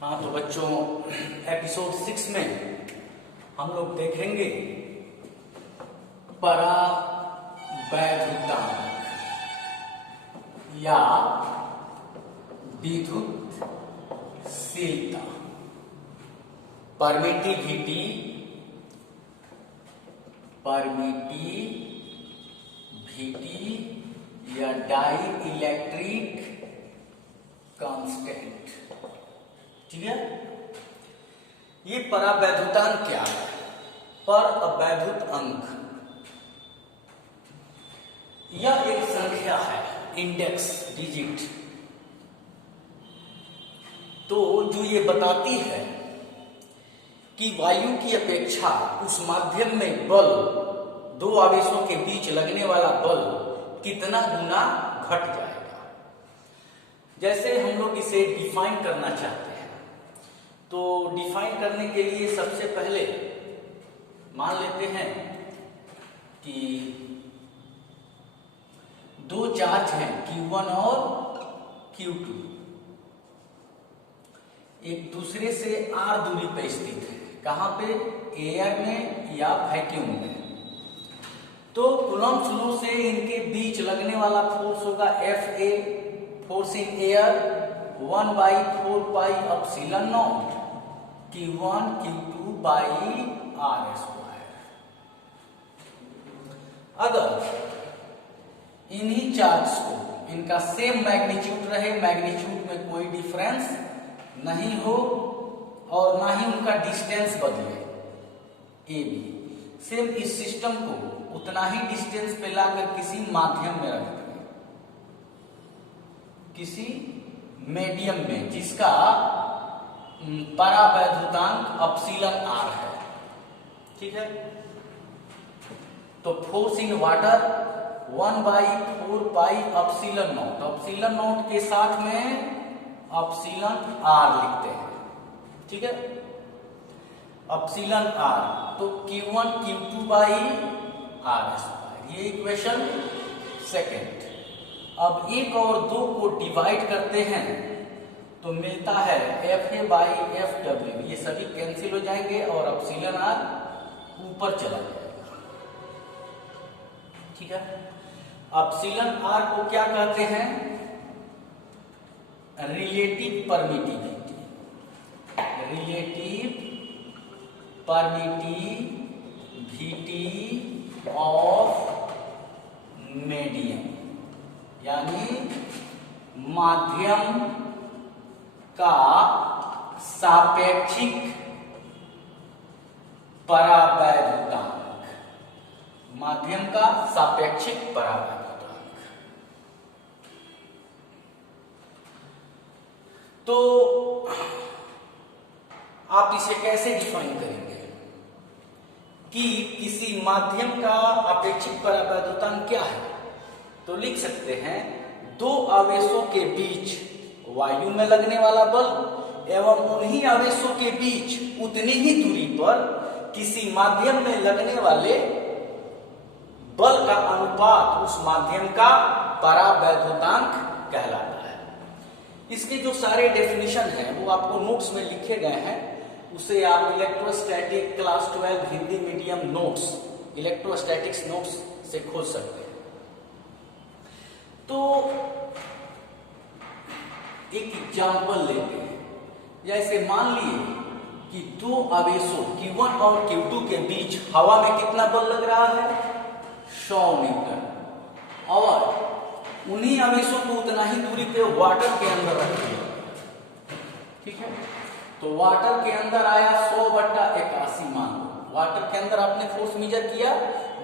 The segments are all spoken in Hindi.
हाँ तो बच्चों, एपिसोड 6 में हम लोग देखेंगे परावैद्युतांक या विद्युतशीलता, परमिटिविटी या डाई इलेक्ट्रिक कांस्टेंट। ठीक है, ये परावैद्युतांक क्या है? परावैद्युत अंक यह एक संख्या है, इंडेक्स डिजिट, तो जो ये बताती है कि वायु की अपेक्षा उस माध्यम में बल, दो आवेशों के बीच लगने वाला बल कितना गुना घट जाएगा। जैसे हम लोग इसे डिफाइन करना चाहते हैं, तो डिफाइन करने के लिए सबसे पहले मान लेते हैं कि दो चार्ज हैं Q1 और Q2, एक दूसरे से r दूरी पर स्थित है। कहां पे? एयर में या वैक्यूम में। तो कूलम्ब्स लॉ से इनके बीच लगने वाला फोर्स होगा Fa, force in air 1/4πε0 Q1 Q2 r²। अगर इन्हीं चार्ज को इनका सेम मैग्नीट्यूड रहे, मैग्नीट्यूड में कोई डिफरेंस नहीं हो और ना ही उनका डिस्टेंस बदले, ए बी, सेम इस सिस्टम को उतना ही डिस्टेंस पे लाकर किसी माध्यम में रख देंगे, किसी मीडियम में जिसका परावैद्युतांक एप्सिलॉन r है। ठीक है, तो force in water 1/4πε0, epsilon naught के साथ में एप्सिलॉन r लिखते हैं। ठीक है, एप्सिलॉन r, तो Q1 Q2 r²। ये इक्वेशन सेकेंड। अब एक और दो को डिवाइड करते हैं तो मिलता है FA/FW, ये सभी कैंसिल हो जाएंगे और एप्सिलॉन r ऊपर चला जाएगा। ठीक है, एप्सिलॉन r को क्या कहते हैं? Relative permittivity, relative permittivity of medium, यानी माध्यम का सापेक्षिक परावैद्युतांक, माध्यम का सापेक्षिक परावैद्युतांक। तो आप इसे कैसे डिफाइन करेंगे कि किसी माध्यम का अपेक्षित परावैद्युतांक क्या है? तो लिख सकते हैं दो आवेशों के बीच वायु में लगने वाला बल एवं उन्हीं आवेशों के बीच उतनी ही दूरी पर किसी माध्यम में लगने वाले बल का अनुपात उस माध्यम का परावैद्युतांक कहलाता है। इसके जो सारे डेफिनेशन हैं वो आपको नोट्स में लिखे गए हैं, उसे आप electrostatic class 12 Hindi medium notes, electrostatics notes से खोज सकते हैं। तो एक एग्जांपल लेते हैं। जैसे मान लिए कि दो आवेशों Q1 और Q2 के बीच हवा में कितना बल लग रहा है? 100 न्यूटन, और उन्हीं आवेशों को उतना ही दूरी पे वाटर के अंदर रख दिया। ठीक है, तो वाटर के अंदर आया 100/81 मान लो। वाटर के अंदर आपने फोर्स मेजर किया,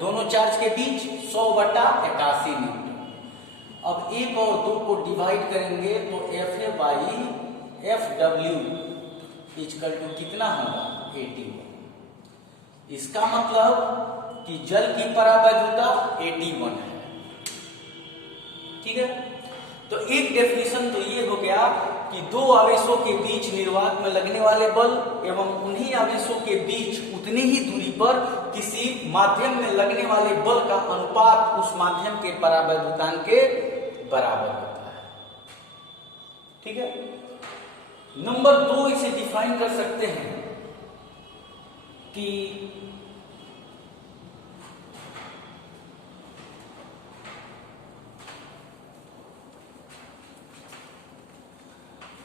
दोनों चार्ज के बीच 100/81 न्यूटन। अब एक और दो को डिवाइड करेंगे तो FA/FW इक्वल टू कितना होगा? 81। इसका मतलब कि जल की परावैद्युता 81 है। ठीक है, तो एक डेफिनेशन तो ये हो गया कि दो आवेशों के बीच निर्वात में लगने वाले बल एवं उन्हीं आवेशों के बीच उतनी ही दूरी पर किसी माध्यम में लगने वाले बल का अनुपात उस माध्यम के परावैद्युतांक के बराबर होता है। ठीक है, नंबर 2 इसे डिफाइन कर सकते हैं कि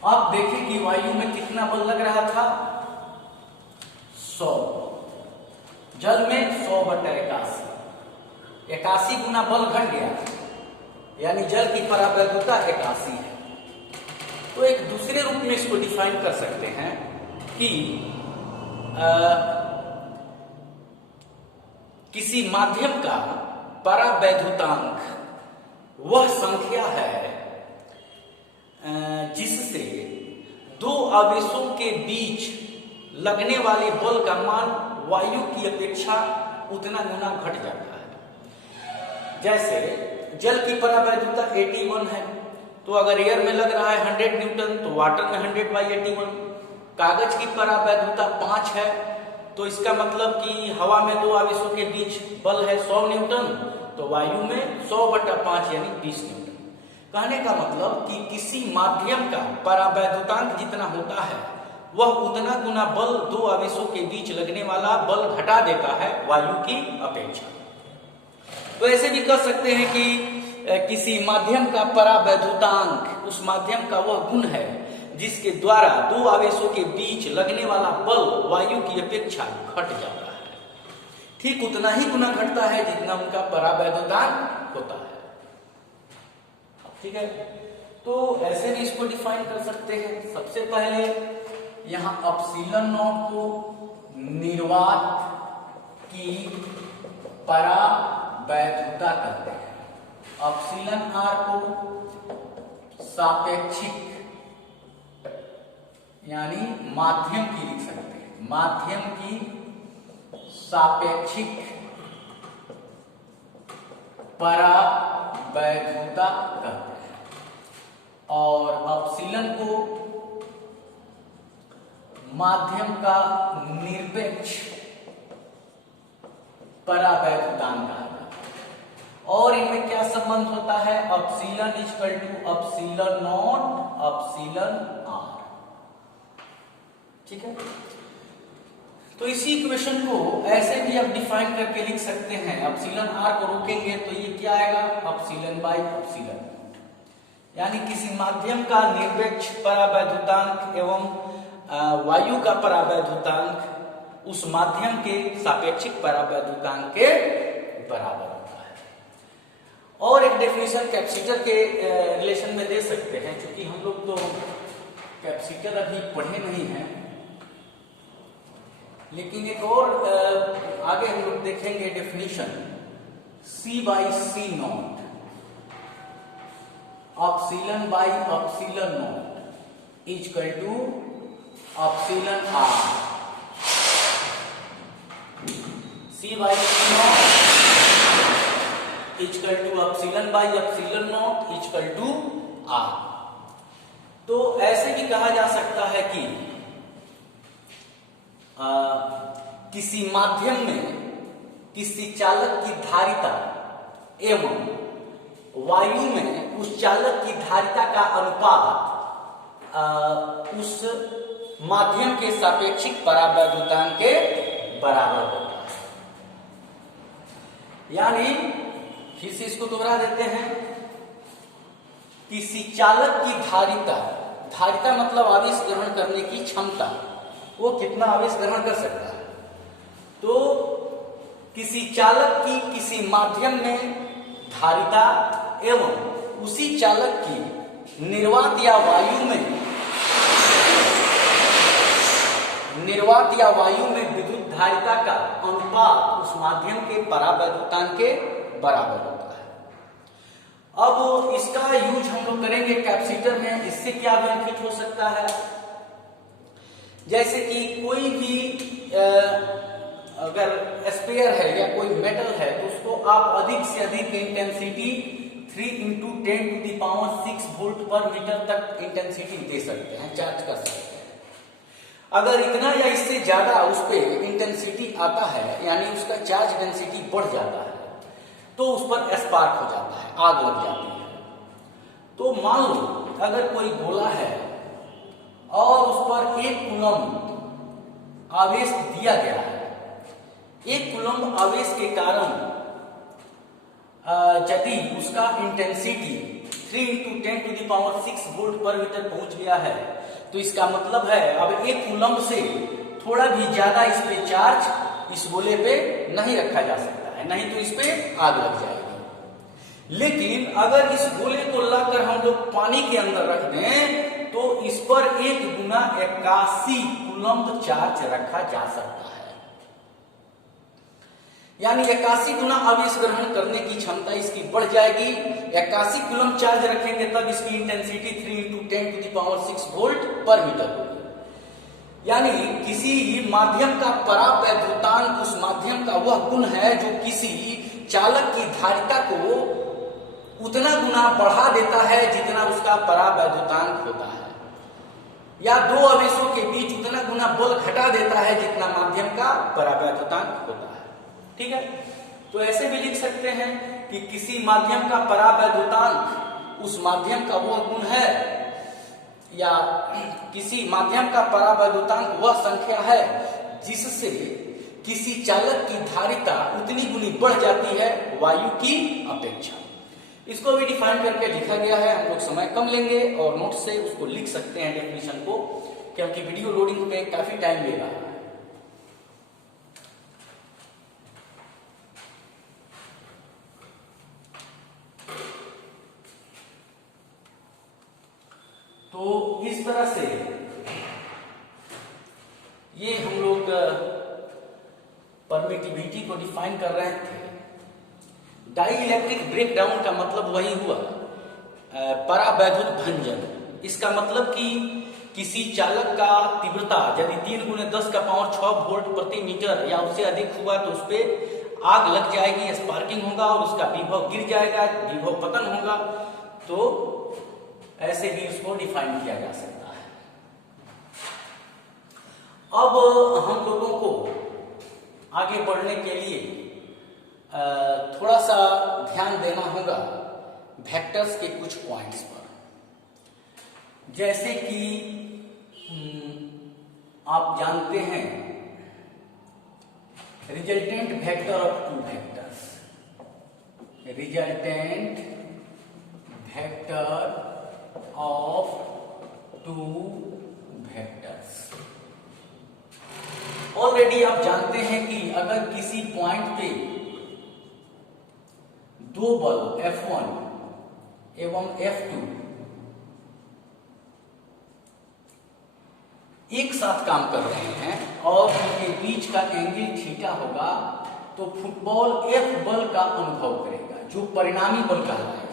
आप देखें कि वायु में कितना बल लग रहा था 100, जल में 100/81, 81 गुना बल घट गया, यानी जल की परावैद्युता 81 है। तो एक दूसरे रूप में इसको डिफाइन कर सकते हैं कि किसी माध्यम का परावैद्युतांक वह संख्या है जिससे दो आवेशों के बीच लगने वाले बल का मान वायु की अपेक्षा उतना गुना घट जाता है। जैसे जल की परावैद्युता 81 है, तो अगर एयर में लग रहा है 100 न्यूटन तो वाटर में 100/81। कागज की परावैद्युता 5 है, तो इसका मतलब कि हवा में दो आवेशों के बीच बल है 100 न्यूटन, तो वायु में 100/5 यानी 20 न्यूटन। कहने का मतलब कि किसी माध्यम का परावैद्युतांक जितना होता है वह उतना गुना बल दो आवेशों के बीच लगने वाला बल घटा देता है वायु की अपेक्षा। तो ऐसे भी कह सकते हैं कि किसी माध्यम का परावैद्युतांक उस माध्यम का वह गुण है जिसके द्वारा दो आवेशों के बीच लगने वाला बल वायु की अपेक्षा घट जाता है। ठीक उतना ही गुना घटता है जितना उनका परावैद्युतांक होता है। ठीक है, तो ऐसे भी इसको डिफाइन कर सकते हैं। सबसे पहले यहां अपसिलन नॉट को निर्वात की परावैद्युता कहते हैं, अपसिलन आर को सापेक्षिक यानी माध्यम की लिख सकते हैं, माध्यम की सापेक्षिक परावैद्युता कहते हैं, और अपसिलन को माध्यम का निरपेक्ष परावैद्युतांक कहा जाता है। और इनमें क्या संबंध होता है, अपसिलन इक्वल टू अपसिलन नॉट अपसिलन आर। ठीक है, तो इसी इक्वेशन को ऐसे भी आप डिफाइन करके लिख सकते हैं। अपसिलन आर को रोकेंगे तो ये क्या आएगा, अपसिलन बाई अपसिलन, यानी किसी माध्यम का निरपेक्ष परावैद्युतांक एवं वायु का परावैद्युतांक उस माध्यम के सापेक्षिक परावैद्युतांक के बराबर होता है। और एक डेफिनेशन कैपेसिटर के रिलेशन में दे सकते हैं, क्योंकि हम लोग तो कैपेसिटर अभी पढ़े नहीं हैं, लेकिन एक और आगे हम लोग देखेंगे definition C/C naught epsilon by epsilon naught equal to epsilon r. C/C naught equal to epsilon by epsilon naught equal to r. तो ऐसे भी कहा जा सकता है कि किसी माध्यम में किसी चालक की धारिता एवं वायु में उस चालक की धारिता का अनुपात उस माध्यम के सापेक्षिक परावैद्युतांक के बराबर होता है। यानी फिर से इसको दोहरा देते हैं, किसी चालक की धारिता, धारिता मतलब आवेश ग्रहण करने की क्षमता, वो कितना आवेश ग्रहण कर सकता है। तो किसी चालक की किसी माध्यम में धारिता एवं उसी चालक की निर्वात या वायु में विद्युत धारिता का अनुपात उस माध्यम के परावैद्युतांक के बराबर होता है। अब इसका यूज हम लोग करेंगे कैपेसिटर में। इससे क्या बेनिफिट हो सकता है, जैसे कि कोई भी अगर स्पेयर है या कोई मेटल है तो उसको आप अधिक से अधिक इंटेंसिटी 3 × 10⁶ वोल्ट पर मीटर तक इंटेंसिटी दे सकते हैं, चार्ज कर सकते हैं। अगर इतना या इससे ज्यादा उस पर इंटेंसिटी आता है, यानी उसका चार्ज डेंसिटी बढ़ जाता है, तो उस पर स्पार्क हो जाता है, आग लग जाती है। तो मान लो अगर कोई गोला है और उस पर 1 कूलम्ब आवेश दिया गया है। 1 कूलम्ब आवेश के कारण यदि उसका इंटेंसिटी 3 × 10⁻6 वोल्ट पर मीटर पहुंच गया है, तो इसका मतलब है अब 1 कूलम्ब से थोड़ा भी ज्यादा इस पे चार्ज इस गोले पे नहीं रखा जा सकता है, नहीं तो इस पे आग लग जाएगी। लेकिन अगर इस गोले को लाकर हम लोग पानी के अंदर रख दें तो इस पर 1 × 81 कूलम्ब चार्ज रखा जा सकता है। यानी 81 गुना आवेश ग्रहण करने की क्षमता इसकी बढ़ जाएगी। 81 कूलम्ब चार्ज रखेंगे तब इसकी इंटेंसिटी 3 × 10⁻6 वोल्ट पर मीटर होगी। यानी किसी माध्यम का परावैद्युतांक उस माध्यम का वह गुण है जो किसी चालक की धारिता को उतना गुना बढ़ा देता है जितना उसका परावैद्युतांक होता है, या दो आवेशों के बीच उतना गुना बल घटा देता है जितना माध्यम का परावैद्युतांक होता है। ठीक है, तो ऐसे भी लिख सकते हैं कि किसी माध्यम का परावैद्युतांक उस माध्यम का वह गुण है, या किसी माध्यम का परावैद्युतांक वह संख्या है जिससे किसी चालक की धारिता उतनी गुनी बढ़ जाती है वायु की अपेक्षा। इसको भी डिफाइन करके लिखा गया है। हम लोग समय कम लेंगे और नोट से उसको लिख सकते हैं डेफिनेशन को, क्योंकि वीडियो लोडिंग में काफी टाइम लेगा। तो इस तरह से ये हम लोग परमिटिविटी को डिफाइन कर रहे थे। डाई इलेक्ट्रिक ब्रेकडाउन का मतलब वही हुआ परावैद्युत भंजन। इसका मतलब कि किसी चालक का तीव्रता यदि 3 × 10⁻6 वोल्ट प्रति मीटर या उससे अधिक हुआ तो उस पर आग लग जाएगी, स्पार्किंग होगा और उसका विभव गिर जाएगा, विभव पतन होगा। तो ऐसे भी उसको डिफाइन किया जा सकता है। अब हम लोगों को आगे बढ़ने के लिए थोड़ा सा ध्यान देना होगा वेक्टर्स के कुछ पॉइंट्स पर। जैसे कि आप जानते हैं resultant vector of 2 vectors, resultant vector of 2 vectors. Already आप जानते हैं कि अगर किसी पॉइंट पे 2 बल F1 एवं F2 एक साथ काम कर रहे हैं और उनके बीच का एंगल थीटा होगा, तो फुटबॉल F बल का अनुभव करेगा जो परिणामी बल कहलाएगा।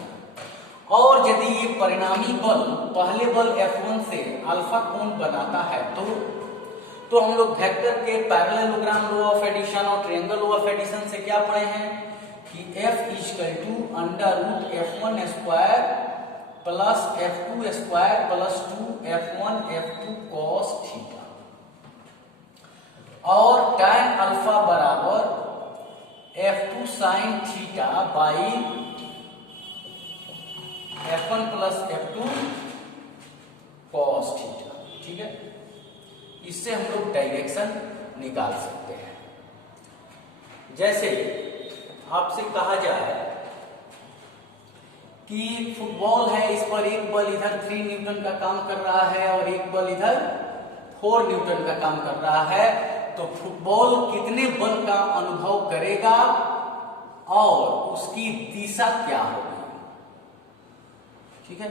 और यदि ये परिणामी बल पहले बल F1 से अल्फा कोण बनाता है तो हम लोग वेक्टर के पैरेललोग्राम लॉ ऑफ एडिशन और ट्रायंगल लॉ ऑफ एडिशन से क्या पढ़े हैं कि F = √F1² plus F2² plus 2F1 F2 cos theta, और tan अल्फा बराबर F2 sin theta by F1 plus F2 cos theta. ठीक है, इससे हम लोग डायरेक्शन निकाल सकते हैं। जैसे आपसे कहा जाए कि फुटबॉल है, इस पर एक बल इधर 3 न्यूटन का काम कर रहा है और एक बल इधर 4 न्यूटन का काम कर रहा है, तो फुटबॉल कितने बल का अनुभव करेगा और उसकी दिशा क्या होगी। ठीक है,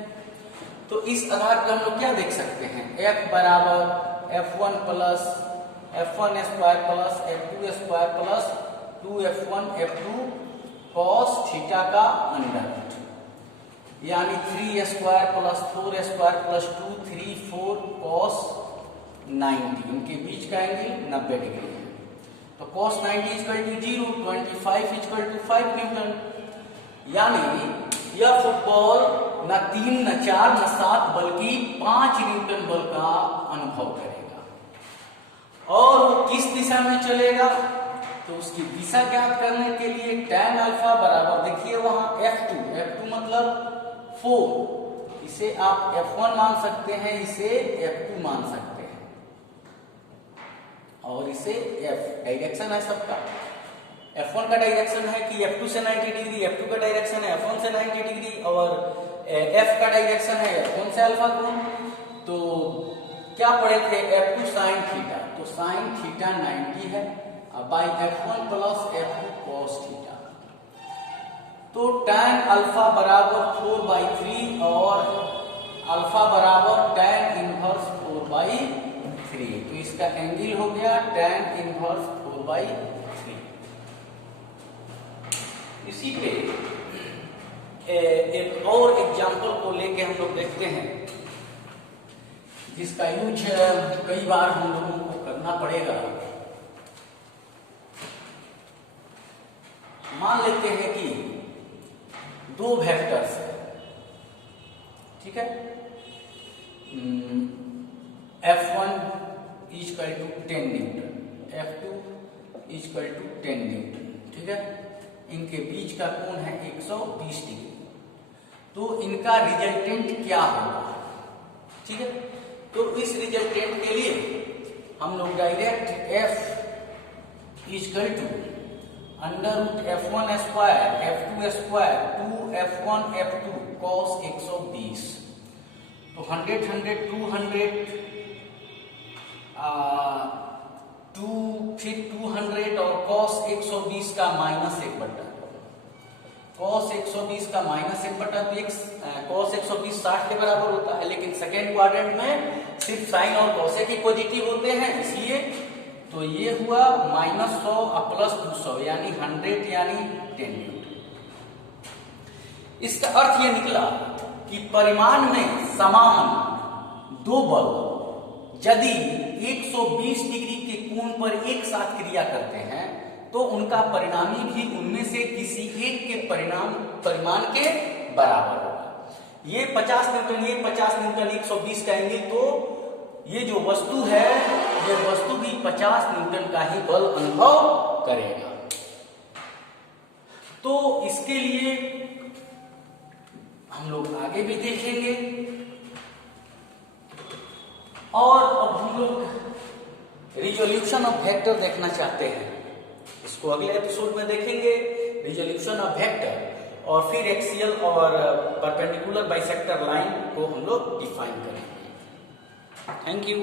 तो इस आधार पर हम लोग क्या देख सकते हैं, F बराबर F1 plus F1² plus F2² plus 2F1 F2 cos theta का अंडर, यानी 3² प्लस 4² प्लस 2 3 4 cos 90, उनके बीच का एंगल 90 डिग्री है। तो cos 90 = 0, 25 = 5 न्यूटन। यानी यह फुटबॉल न 3 न 4 न 7 बल्कि 5 न्यूटन बल का अनुभव करेगा। और वो किस दिशा में चलेगा, तो उसकी दिशा ज्ञात करने के लिए tan अल्फा बराबर, देखिए वहां F2 मतलब 4, इसे आप F1 मान सकते हैं, इसे F2 मान सकते हैं, और इसे F डायरेक्शन है सबका। F1 का डायरेक्शन है कि F2 से 90 डिग्री, F2 का डायरेक्शन है F1 से 90 डिग्री, और F का डायरेक्शन है F1 से अल्फा कोण। तो क्या पढ़े थे, F2 sin थीटा, तो sin थीटा 90 है by F1 plus F2 cos theta. तो tan अल्फा बराबर 4/3 और अल्फा बराबर tan इनवर्स 4/3, तो इसका एंगल हो गया tan इनवर्स 4/3। इसी पे एक और एग्जांपल को लेके हम लोग देखते हैं, जिसका यूज कई बार हम लोगों को करना पड़ेगा। मान लेते हैं कि दो वेक्टर्स है, ठीक है, F1 equal to 10 newton, F2 equal to 10 newton, ठीक है, इनके बीच का कोण है 120 डिग्री। तो इनका रिजल्टेंट क्या होगा, ठीक है। तो इस रिजल्टेंट के लिए हम लोग direct F equal to √F1 square F2 square 2F1 F2 cos 120, तो 100 100 200 फिर 200 और cos 120 का -1/, cos 120 का -1/, तो cos 120 60 के बराबर होता है, लेकिन सेकेंड क्वाड्रेंट में सिर्फ साइन और कोसेक ही पॉजिटिव होते हैं, इसलिए तो ये हुआ -100 प्लस 200 यानी 100 यानी 10 न्यूटन। इसका अर्थ ये निकला कि परिमाण में समान दो बल यदि 120 डिग्री के कोण पर एक साथ क्रिया करते हैं तो उनका परिणामी भी उनमें से किसी एक के परिमाण के बराबर होगा। ये 50 न्यूटन, ये 50 न्यूटन, 120 का एंगल, तो ये जो वस्तु है, ये वस्तु भी 50 न्यूटन का ही बल अनुभव करेगा। तो इसके लिए हम लोग आगे भी देखेंगे, और अब हम लोग रिजोल्यूशन ऑफ वेक्टर देखना चाहते हैं, इसको अगले एपिसोड में देखेंगे, रिजोल्यूशन ऑफ वेक्टर, और फिर एक्सियल और परपेंडिकुलर बाइसेक्टर लाइन को हम लोग डिफाइन करेंगे। Thank you.